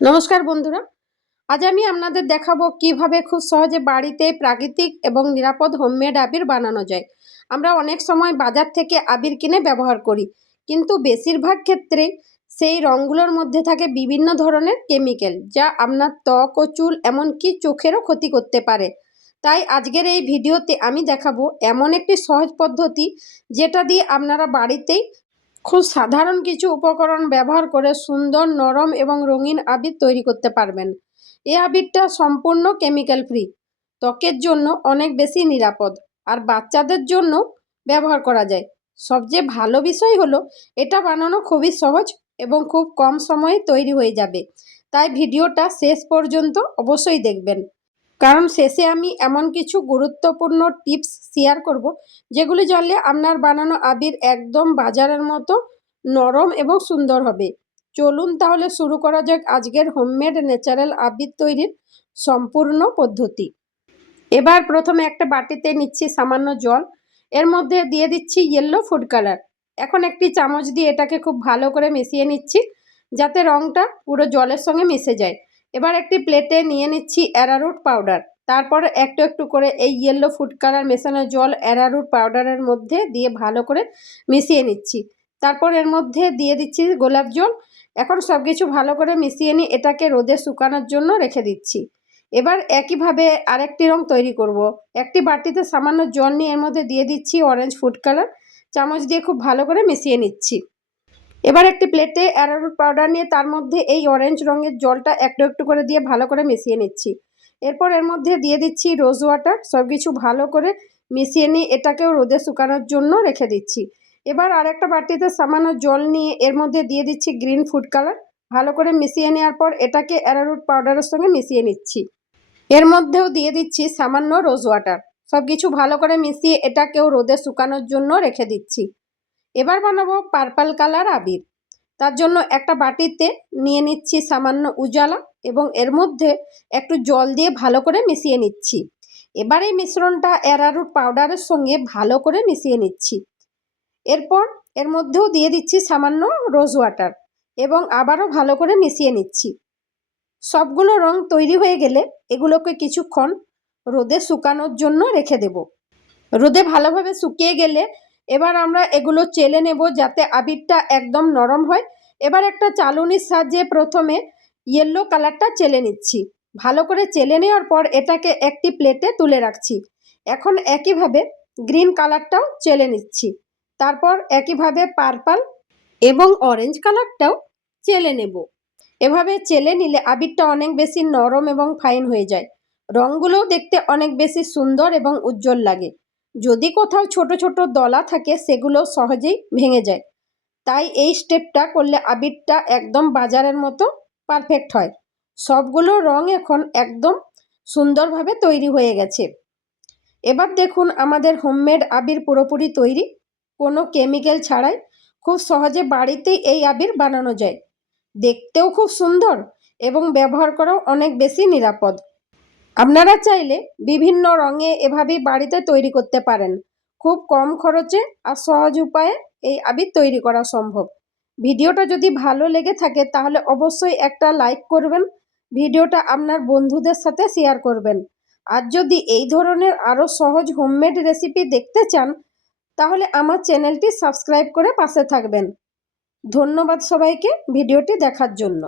নমস্কার বন্ধুরা, আজ আমি আপনাদের দেখাবো কিভাবে খুব সহজে বাড়িতে প্রাকৃতিক এবং নিরাপদ হোমমেড আবির বানানো যায়। আমরা অনেক সময় বাজার থেকে আবির কিনে ব্যবহার করি, কিন্তু বেশিরভাগ ক্ষেত্রে সেই রঙগুলোর মধ্যে থাকে বিভিন্ন ধরনের কেমিক্যাল, যা আপনার ত্বক ও চুল এমনকি চোখেরও ক্ষতি করতে পারে। তাই আজকের এই ভিডিওতে আমি দেখাবো এমন একটি সহজ পদ্ধতি, যেটা দিয়ে আপনারা বাড়িতেই খুব সাধারণ কিছু উপকরণ ব্যবহার করে সুন্দর, নরম এবং রঙিন আবির তৈরি করতে পারবেন। এই আবিরটা সম্পূর্ণ কেমিক্যাল ফ্রি, ত্বকের জন্য অনেক বেশি নিরাপদ, আর বাচ্চাদের জন্য ব্যবহার করা যায়। সবচেয়ে ভালো বিষয় হলো এটা বানানো খুবই সহজ এবং খুব কম সময়ে তৈরি হয়ে যাবে। তাই ভিডিওটা শেষ পর্যন্ত অবশ্যই দেখবেন, কারণ শেষে আমি এমন কিছু গুরুত্বপূর্ণ টিপস শেয়ার করব, যেগুলি জানলে আপনার বানানো আবির একদম বাজারের মতো নরম এবং সুন্দর হবে। চলুন তাহলে শুরু করা যাক আজকের হোমমেড ন্যাচারাল আবির তৈরির সম্পূর্ণ পদ্ধতি। এবার প্রথমে একটা বাটিতে নিচ্ছি সামান্য জল, এর মধ্যে দিয়ে দিচ্ছি ইয়েলো ফুড কালার। এখন একটি চামচ দিয়ে এটাকে খুব ভালো করে মিশিয়ে নিচ্ছি, যাতে রঙটা পুরো জলের সঙ্গে মিশে যায়। এবার একটি প্লেটে নিয়ে নিচ্ছি অ্যারারুট পাউডার। তারপর একটু একটু করে এই ইয়েলো ফুড কালার মেশানো জল অ্যারারুট পাউডারের মধ্যে দিয়ে ভালো করে মিশিয়ে নিচ্ছি। তারপর এর মধ্যে দিয়ে দিচ্ছি গোলাপ জল। এখন সব কিছু ভালো করে মিশিয়ে নিয়ে এটাকে রোদে শুকানোর জন্য রেখে দিচ্ছি। এবার একইভাবে আরেকটি রং তৈরি করব। একটি বাটিতে সামান্য জল নিয়ে এর মধ্যে দিয়ে দিচ্ছি অরেঞ্জ ফুড কালার। চামচ দিয়ে খুব ভালো করে মিশিয়ে নিচ্ছি। এবার একটি প্লেটে অ্যারারুট পাউডার নিয়ে তার মধ্যে এই অরেঞ্জ রঙের জলটা একটু একটু করে দিয়ে ভালো করে মিশিয়ে নিচ্ছি। এরপর এর মধ্যে দিয়ে দিচ্ছি রোজ ওয়াটার। সব কিছু ভালো করে মিশিয়ে নিয়ে এটাকেও রোদে শুকানোর জন্য রেখে দিচ্ছি। এবার আরেকটা বাটিতে সামান্য জল নিয়ে এর মধ্যে দিয়ে দিচ্ছি গ্রিন ফুড কালার। ভালো করে মিশিয়ে নেওয়ার পর এটাকে অ্যারারুট পাউডারের সঙ্গে মিশিয়ে নিচ্ছি। এর মধ্যেও দিয়ে দিচ্ছি সামান্য রোজ ওয়াটার। সব কিছু ভালো করে মিশিয়ে এটাকেও রোদে শুকানোর জন্য রেখে দিচ্ছি। এবার বানাবো পার্পল কালার আবির। তার জন্য একটা বাটিতে নিয়ে নিচ্ছি সামান্য উজালা এবং এর মধ্যে একটু জল দিয়ে ভালো করে মিশিয়ে নিচ্ছি। এবার এই মিশ্রণটা অ্যারারুট পাউডারের সঙ্গে ভালো করে মিশিয়ে নিচ্ছি। এরপর এর মধ্যেও দিয়ে দিচ্ছি সামান্য রোজ ওয়াটার এবং আবারও ভালো করে মিশিয়ে নিচ্ছি। সবগুলো রং তৈরি হয়ে গেলে এগুলোকে কিছুক্ষণ রোদে শুকানোর জন্য রেখে দেব। রোদে ভালোভাবে শুকিয়ে গেলে এবার আমরা এগুলো চেলে নেব, যাতে আবিরটা একদম নরম হয়। এবার একটা চালুনির সাহায্যে প্রথমে ইয়েলো কালারটা চেলে নিচ্ছি। ভালো করে চেলে নেওয়ার পর এটাকে একটি প্লেটে তুলে রাখছি। এখন একইভাবে গ্রিন কালারটাও চেলে নিচ্ছি। তারপর একইভাবে পার্পল এবং অরেঞ্জ কালারটাও চেলে নেব। এভাবে চেলে নিলে আবিরটা অনেক বেশি নরম এবং ফাইন হয়ে যায়। রঙগুলোও দেখতে অনেক বেশি সুন্দর এবং উজ্জ্বল লাগে। যদি কোথাও ছোট ছোট দলা থাকে সেগুলো সহজেই ভেঙে যায়। তাই এই স্টেপটা করলে আবিরটা একদম বাজারের মতো পারফেক্ট হয়। সবগুলো রং এখন একদম সুন্দরভাবে তৈরি হয়ে গেছে। এবার দেখুন আমাদের হোমমেড আবির পুরোপুরি তৈরি, কোনো কেমিক্যাল ছাড়াই খুব সহজে বাড়িতেই এই আবির বানানো যায়। দেখতেও খুব সুন্দর এবং ব্যবহার করাও অনেক বেশি নিরাপদ। আপনারা চাইলে বিভিন্ন রঙে এভাবেই বাড়িতে তৈরি করতে পারেন। খুব কম খরচে আর সহজ উপায়ে এই আবির তৈরি করা সম্ভব। ভিডিওটা যদি ভালো লেগে থাকে তাহলে অবশ্যই একটা লাইক করবেন, ভিডিওটা আপনার বন্ধুদের সাথে শেয়ার করবেন। আর যদি এই ধরনের আরও সহজ হোমমেড রেসিপি দেখতে চান তাহলে আমার চ্যানেলটি সাবস্ক্রাইব করে পাশে থাকবেন। ধন্যবাদ সবাইকে ভিডিওটি দেখার জন্য।